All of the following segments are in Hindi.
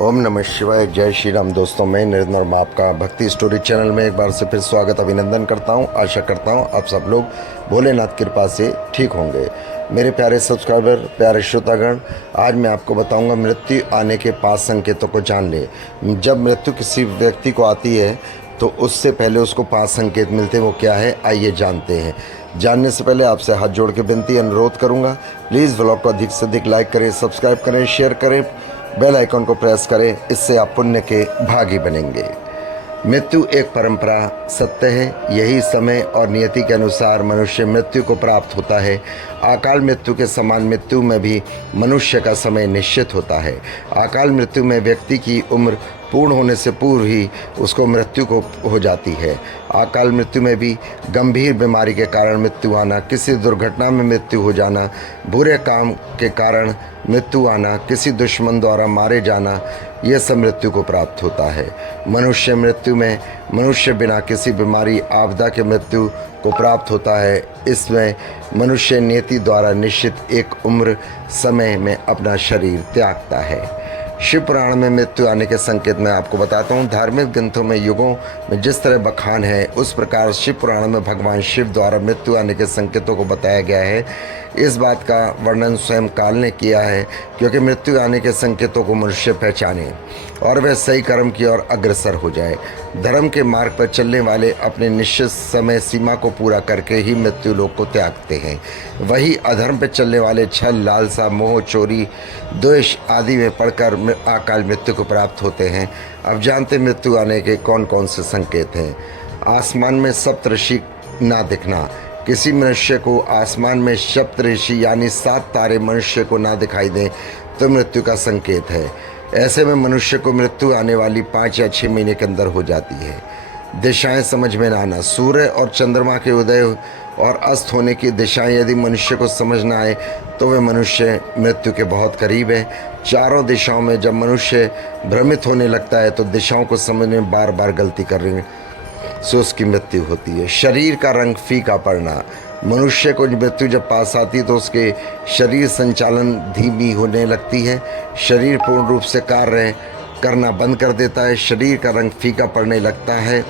ओम नमः शिवाय। जय श्री राम। दोस्तों, मैं नरेंद्र वर्मा आपका भक्ति स्टोरी चैनल में एक बार से फिर स्वागत अभिनंदन करता हूं। आशा करता हूं आप सब लोग भोलेनाथ कृपा से ठीक होंगे। मेरे प्यारे सब्सक्राइबर, प्यारे श्रोतागण, आज मैं आपको बताऊंगा मृत्यु आने के 5 संकेतों को जान ले। जब मृत्यु किसी व्यक्ति को आती है तो उससे पहले उसको 5 संकेत मिलते हैं। वो क्या है, आइए जानते हैं। जानने से पहले आपसे हाथ जोड़ के विनती अनुरोध करूंगा, प्लीज़ व्लॉग को अधिक से अधिक लाइक करें, सब्सक्राइब करें, शेयर करें, बेल आइकन को प्रेस करें। इससे आप पुण्य के भागी बनेंगे। मृत्यु एक परंपरा सत्य है। यही समय और नियति के अनुसार मनुष्य मृत्यु को प्राप्त होता है। अकाल मृत्यु के समान मृत्यु में भी मनुष्य का समय निश्चित होता है। अकाल मृत्यु में व्यक्ति की उम्र पूर्ण होने से पूर्व ही उसको मृत्यु को हो जाती है। अकाल मृत्यु में भी गंभीर बीमारी के कारण मृत्यु आना, किसी दुर्घटना में मृत्यु हो जाना, बुरे काम के कारण मृत्यु आना, किसी दुश्मन द्वारा मारे जाना, यह सब मृत्यु को प्राप्त होता है। मनुष्य मृत्यु में मनुष्य बिना किसी बीमारी आपदा के मृत्यु को प्राप्त होता है। इसमें मनुष्य नियति द्वारा निश्चित एक उम्र समय में अपना शरीर त्यागता है। शिव पुराण में मृत्यु आने के संकेत मैं आपको बताता हूँ। धार्मिक ग्रंथों में युगों में जिस तरह बखान है, उस प्रकार शिव पुराण में भगवान शिव द्वारा मृत्यु आने के संकेतों को बताया गया है। इस बात का वर्णन स्वयं काल ने किया है, क्योंकि मृत्यु आने के संकेतों को मनुष्य पहचाने और वह सही कर्म की ओर अग्रसर हो जाए। धर्म के मार्ग पर चलने वाले अपने निश्चित समय सीमा को पूरा करके ही मृत्यु लोक को त्यागते हैं। वही अधर्म पर चलने वाले छल, लालसा, मोह, चोरी, द्वेष आदि में पड़कर अकाल मृत्यु को प्राप्त होते हैं। अब जानते मृत्यु आने के कौन कौन से संकेत हैं। आसमान में सप्तऋषि ना दिखना। किसी मनुष्य को आसमान में सप्तऋषि यानी 7 तारे मनुष्य को ना दिखाई दें तो मृत्यु का संकेत है। ऐसे में मनुष्य को मृत्यु आने वाली 5 या 6 महीने के अंदर हो जाती है। दिशाएं समझ में ना आना। सूर्य और चंद्रमा के उदय और अस्त होने की दिशाएं यदि मनुष्य को समझ ना आए तो वह मनुष्य मृत्यु के बहुत करीब है। चारों दिशाओं में जब मनुष्य भ्रमित होने लगता है तो दिशाओं को समझने में बार बार गलती कर रही से उसकी मृत्यु होती है। शरीर का रंग फीका पड़ना। मनुष्य को मृत्यु जब पास आती है तो उसके शरीर संचालन धीमी होने लगती है। शरीर पूर्ण रूप से कार्य करना बंद कर देता है। शरीर का रंग फीका पड़ने लगता है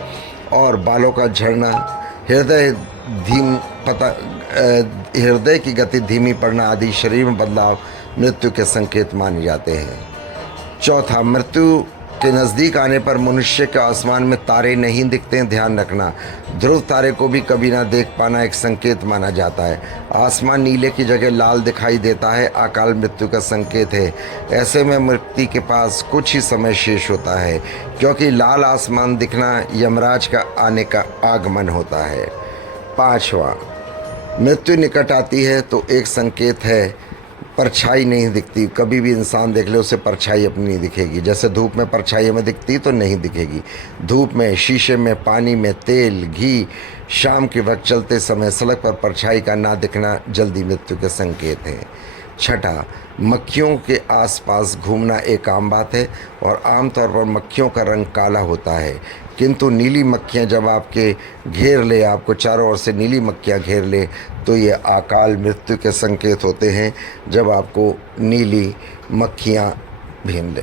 और बालों का झड़ना, हृदय की गति धीमी पड़ना आदि शरीर में बदलाव मृत्यु के संकेत माने जाते हैं। चौथा, मृत्यु के नज़दीक आने पर मनुष्य के आसमान में तारे नहीं दिखते हैं। ध्यान रखना, ध्रुव तारे को भी कभी ना देख पाना एक संकेत माना जाता है। आसमान नीले की जगह लाल दिखाई देता है, अकाल मृत्यु का संकेत है। ऐसे में मृत्यु के पास कुछ ही समय शेष होता है, क्योंकि लाल आसमान दिखना यमराज का आने का आगमन होता है। 5वां, मृत्यु निकट आती है तो एक संकेत है परछाई नहीं दिखती। कभी भी इंसान देख ले, उसे परछाई अपनी नहीं दिखेगी। जैसे धूप में परछाई हमें दिखती तो नहीं दिखेगी। धूप में, शीशे में, पानी में, तेल, घी, शाम के वक्त चलते समय सड़क पर परछाई का ना दिखना जल्दी मृत्यु के संकेत हैं। 6, मक्खियों के आसपास घूमना एक आम बात है और आमतौर पर मक्खियों का रंग काला होता है, किंतु नीली मक्खियाँ जब आपके घेर ले, आपको चारों ओर से नीली मक्खियाँ घेर ले तो ये अकाल मृत्यु के संकेत होते हैं। जब आपको नीली मक्खियाँ भीन ले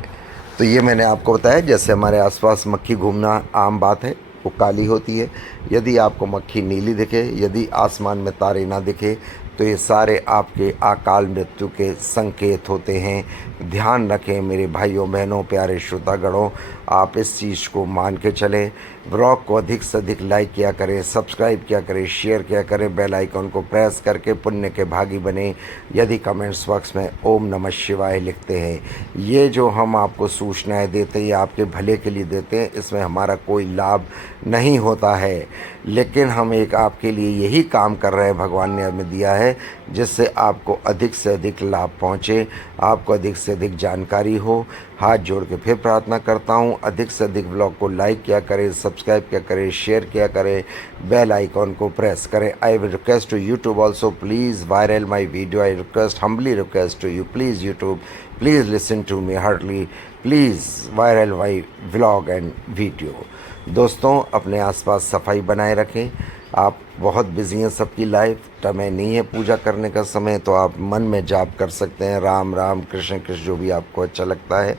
तो ये मैंने आपको बताया। जैसे हमारे आसपास मक्खी घूमना आम बात है, वो काली होती है। यदि आपको मक्खी नीली दिखे, यदि आसमान में तारे ना दिखे तो ये सारे आपके अकाल मृत्यु के संकेत होते हैं। ध्यान रखें मेरे भाइयों बहनों, प्यारे श्रोतागणों, आप इस चीज़ को मान के चलें। ब्लॉग को अधिक से अधिक लाइक किया करें, सब्सक्राइब किया करें, शेयर किया करें, बेल आइकन को प्रेस करके पुण्य के भागी बने। यदि कमेंट्स बॉक्स में ओम नमः शिवाय लिखते हैं, ये जो हम आपको सूचनाएं देते हैं ये आपके भले के लिए देते हैं। इसमें हमारा कोई लाभ नहीं होता है, लेकिन हम एक आपके लिए यही काम कर रहे हैं, भगवान ने हमें दिया है, जिससे आपको अधिक से अधिक लाभ पहुँचे, आपको अधिक से अधिक जानकारी हो। हाथ जोड़ के फिर प्रार्थना करता हूँ, अधिक से अधिक ब्लॉग को लाइक किया करें, सब्सक्राइब किया करें, शेयर किया करें, बेल आइकॉन को प्रेस करें। I will request to YouTube also, please viral my video. I request, humbly request to you, please YouTube, please listen to me heartly, please viral my vlog and video. दोस्तों, अपने आसपास सफाई बनाए रखें। आप बहुत बिजी हैं, सबकी लाइफ, समय नहीं है पूजा करने का समय, तो आप मन में जाप कर सकते हैं राम राम, कृष्ण कृष्ण, जो भी आपको अच्छा लगता है।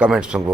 कमेंट्स में